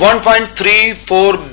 1.34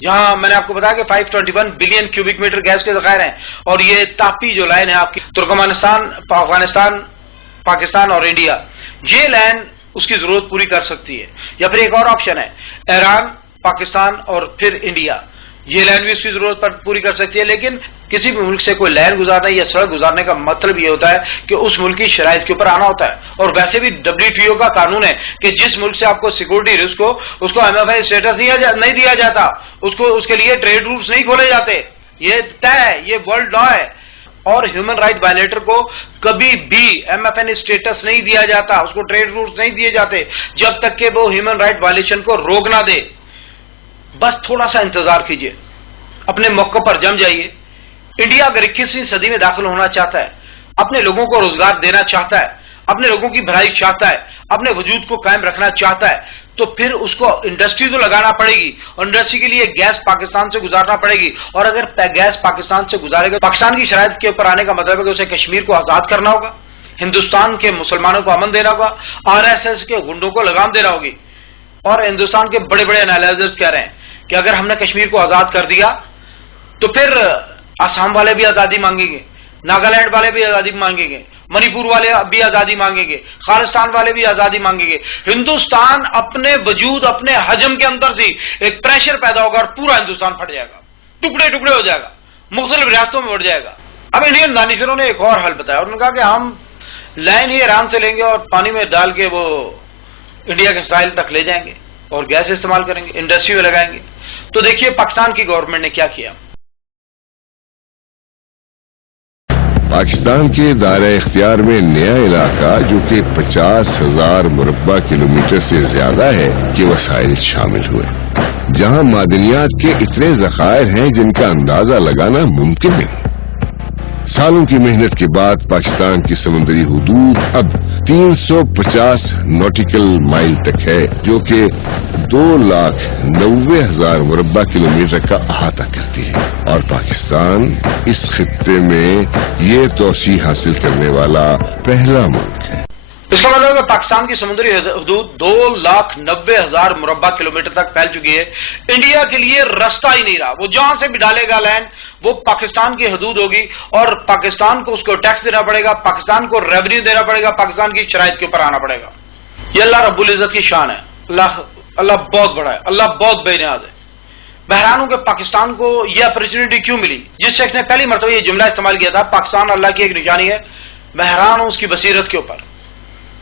جہاں میں نے آپ کو بتایا کہ 521 بلین کیوبک میٹر گیس کے ذخائر ہیں، اور یہ تاپی جو لائن ہے آپ کی ترکمانستان، افغانستان، پاکستان اور انڈیا، یہ لائن اس کی ضرورت پوری کر سکتی ہے۔ یا پھر ایک اور آپشن ہے ایران، پاکستان اور پھر انڈیا، یہ لائن بھی اس کی ضرورت پر پوری کر سکتی ہے۔ لیکن کسی بھی ملک سے کوئی لائن گزارنا یا سڑک گزارنے کا مطلب یہ ہوتا ہے کہ اس ملک کی شرائط کے اوپر آنا ہوتا ہے، اور ویسے بھی WTO کا قانون ہے کہ جس ملک سے آپ کو سیکورٹی رسک ہو اس کو MFI اسٹیٹس نہیں دیا جاتا، اس کے لیے ٹریڈ روٹس نہیں کھولے جاتے، یہ طے ہے، یہ ورلڈ لا ہے۔ اور ہیومن رائٹ وائلیٹر کو کبھی بھی MFN اسٹیٹس نہیں دیا جاتا، اس کو ٹریڈ روٹس نہیں دیے جاتے جب تک کہ وہ ہیومن رائٹ وائلیشن کو روک نہ دے۔ بس تھوڑا سا انتظار کیجئے، اپنے موقع پر جم جائیے۔ انڈیا اگر 21ویں صدی میں داخل ہونا چاہتا ہے، اپنے لوگوں کو روزگار دینا چاہتا ہے، اپنے لوگوں کی بھلائی چاہتا ہے، اپنے وجود کو قائم رکھنا چاہتا ہے، تو پھر اس کو انڈسٹری تو لگانا پڑے گی، اور انڈسٹری کے لیے گیس پاکستان سے گزارنا پڑے گی۔ اور اگر گیس پاکستان سے گزارے گا، پاکستان کی شرائط کے اوپر آنے کا مطلب ہے کہ اسے کشمیر کو آزاد کرنا ہوگا، ہندوستان کے مسلمانوں کو امن دینا ہوگا، RSS کے گنڈوں کو لگام دینا ہوگی۔ اور ہندوستان کے بڑے بڑے انالائزرز کہہ رہے ہیں کہ اگر ہم نے کشمیر کو آزاد کر دیا تو پھر آسام والے بھی آزادی مانگیں گے، ناگالینڈ والے بھی آزادی مانگیں گے، منی پور والے بھی آزادی مانگیں گے، خالستان والے بھی آزادی مانگیں گے۔ ہندوستان اپنے وجود، اپنے حجم کے اندر سے ایک پریشر پیدا ہوگا اور پورا ہندوستان پھٹ جائے گا، ٹکڑے ٹکڑے ہو جائے گا، مختلف ریاستوں میں بڑھ جائے گا۔ اب انڈین دانشوروں نے ایک اور حل بتایا، انہوں نے کہا کہ ہم لائن ہی ایران سے لیں گے اور پانی میں ڈال کے وہ انڈیا کے ساحل تک لے جائیں گے اور گیس استعمال کریں گے، انڈسٹری میں لگائیں گے۔ تو دیکھیے پاکستان کی گورنمنٹ نے کیا کیا۔ پاکستان کے دائرہ اختیار میں نیا علاقہ جو کہ 50,000 مربع کلومیٹر سے زیادہ ہے کے وسائل شامل ہوئے، جہاں معدنیات کے اتنے ذخائر ہیں جن کا اندازہ لگانا ممکن نہیں۔ سالوں کی محنت کے بعد پاکستان کی سمندری حدود اب 350 نوٹیکل مائل تک ہے، جو کہ 2,90,000 مربع کلومیٹر کا احاطہ کرتی ہے، اور پاکستان اس خطے میں یہ توسیع حاصل کرنے والا پہلا ملک ہے۔ اس کا مطلب ہے کہ پاکستان کی سمندری حدود 2,90,000 مربع کلومیٹر تک پھیل چکی ہے۔ انڈیا کے لیے راستہ ہی نہیں رہا، وہ جہاں سے بھی ڈالے گا لینڈ وہ پاکستان کی حدود ہوگی، اور پاکستان کو اس کو ٹیکس دینا پڑے گا، پاکستان کو ریونیو دینا پڑے گا، پاکستان کی شرائط کے اوپر آنا پڑے گا۔ یہ اللہ رب العزت کی شان ہے، اللہ بہت بڑا ہے، اللہ بہت بے نیاز ہے۔ بحرانوں کے پاکستان کو یہ اپرچونٹی کیوں ملی؟ جس شخص نے پہلی مرتبہ یہ جملہ استعمال کیا تھا، پاکستان اللہ کی ایک نشانی ہے، بحران ہوں اس کی بصیرت کے اوپر۔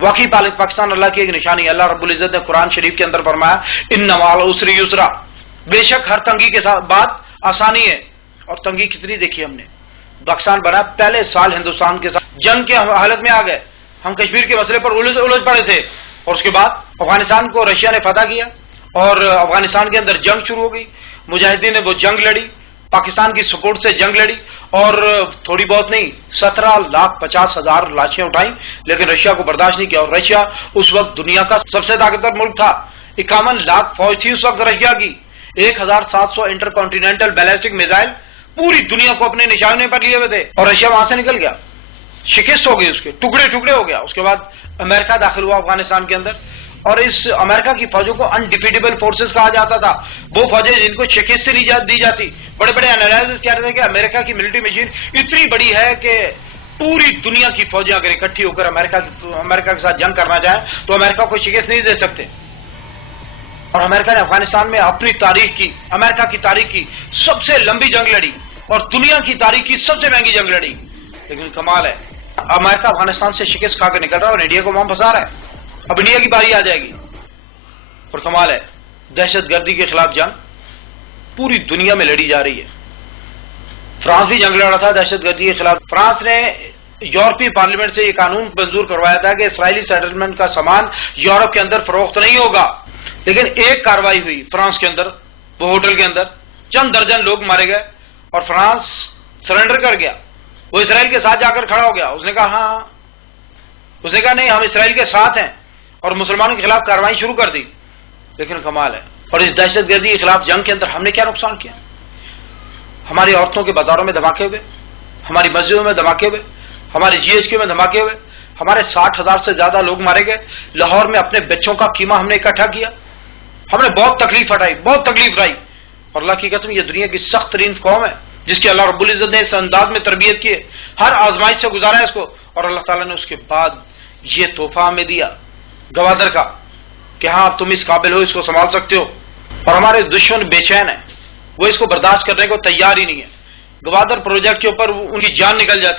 واقعی پاکستان اللہ کی ایک نشانی ہے۔ اللہ رب العزت نے قرآن شریف کے اندر فرمایا ان مع العسر یسرا، بے شک ہر تنگی کے بعد آسانی ہے۔ اور تنگی کتنی دیکھی ہم نے، پاکستان بنا پہلے سال ہندوستان کے ساتھ جنگ کے حالت میں آ گئے، ہم کشمیر کے مسئلے پر الجھ پڑے تھے، اور اس کے بعد افغانستان کو رشیا نے فتح کیا اور افغانستان کے اندر جنگ شروع ہو گئی، مجاہدین نے وہ جنگ لڑی، پاکستان کی سپورٹ سے جنگ لڑی، اور تھوڑی بہت نہیں 17,50,000 لاشیں اٹھائیں، لیکن رشیا کو برداشت نہیں کیا، اور رشیا اس وقت دنیا کا سب سے طاقتور ملک تھا، 51 لاکھ فوج تھی اس وقت رشیا کی، 1,700 انٹر کانٹیننٹل بیلسٹک میزائل پوری دنیا کو اپنے نشانے پر لیے ہوئے تھے، اور رشیا وہاں سے نکل گیا، شکست ہو گئی، اس کے ٹکڑے ٹکڑے ہو گیا۔ اس کے بعد امریکہ داخل ہوا افغانستان کے اندر، اور اس امریکہ کی فوجوں کو انڈیفیٹیبل فورسز کہا جاتا تھا، وہ فوجیں جن کو شکست سے نہیں دی جاتی۔ بڑے بڑے انالائزرز کہہ رہے تھے کہ امریکہ کی ملٹری مشین اتنی بڑی ہے کہ پوری دنیا کی فوجیں اگر اکٹھی ہو کر امریکہ کے ساتھ جنگ کرنا چاہیں تو امریکہ کو شکست نہیں دے سکتے۔ اور امریکہ نے افغانستان میں اپنی تاریخ کی، امریکہ کی تاریخ کی سب سے لمبی جنگ لڑی، اور دنیا کی تاریخ کی سب سے مہنگی جنگ لڑی۔ لیکن کمال ہے، امریکہ افغانستان سے شکست کھا کر نکل رہا ہے اور انڈیا کو وہاں پھنسا رہا ہے۔ اب انڈیا کی باری آ جائے گی، اور کمال ہے، دہشت گردی کے خلاف جنگ پوری دنیا میں لڑی جا رہی ہے۔ فرانس بھی جنگ لڑ رہا تھا دہشت گردی کے خلاف۔ فرانس نے یورپی پارلیمنٹ سے یہ قانون منظور کروایا تھا کہ اسرائیلی سیٹلمنٹ کا سامان یورپ کے اندر فروخت نہیں ہوگا، لیکن ایک کارروائی ہوئی فرانس کے اندر، وہ ہوٹل کے اندر چند درجن لوگ مارے گئے اور فرانس سرنڈر کر گیا، وہ اسرائیل کے ساتھ جا کر کھڑا ہو گیا۔ اس نے کہا ہاں، اس نے کہا نہیں ہم اسرائیل کے ساتھ ہیں، اور مسلمانوں کے خلاف کارروائی شروع کر دی۔ لیکن کمال ہے، اور اس دہشت گردی کے خلاف جنگ کے اندر ہم نے کیا نقصان کیا؟ ہماری عورتوں کے بازاروں میں دھماکے ہوئے، ہماری مسجدوں میں دھماکے ہوئے، ہمارے GHQ میں دھماکے ہوئے، ہمارے 60,000 سے زیادہ لوگ مارے گئے، لاہور میں اپنے بچوں کا قیمہ ہم نے اکٹھا کیا، ہم نے بہت تکلیف اٹھائی، بہت تکلیف اٹھائی، اور اللہ کی قسم یہ دنیا کی سخت ترین قوم ہے جس کی اللہ رب العزت نے اس انداز میں تربیت کی ہے، ہر آزمائش سے گزارا ہے اس کو، اور اللہ تعالیٰ نے اس کے بعد یہ تحفہ ہمیں دیا گوادر کا کہ ہاں اب تم اس قابل ہو، اس کو سنبھال سکتے ہو۔ اور ہمارے دشمن بے چین ہیں، وہ اس کو برداشت کرنے کو تیار ہی نہیں ہے۔ گوادر پروجیکٹ کے اوپر ان کی جان نکل جاتی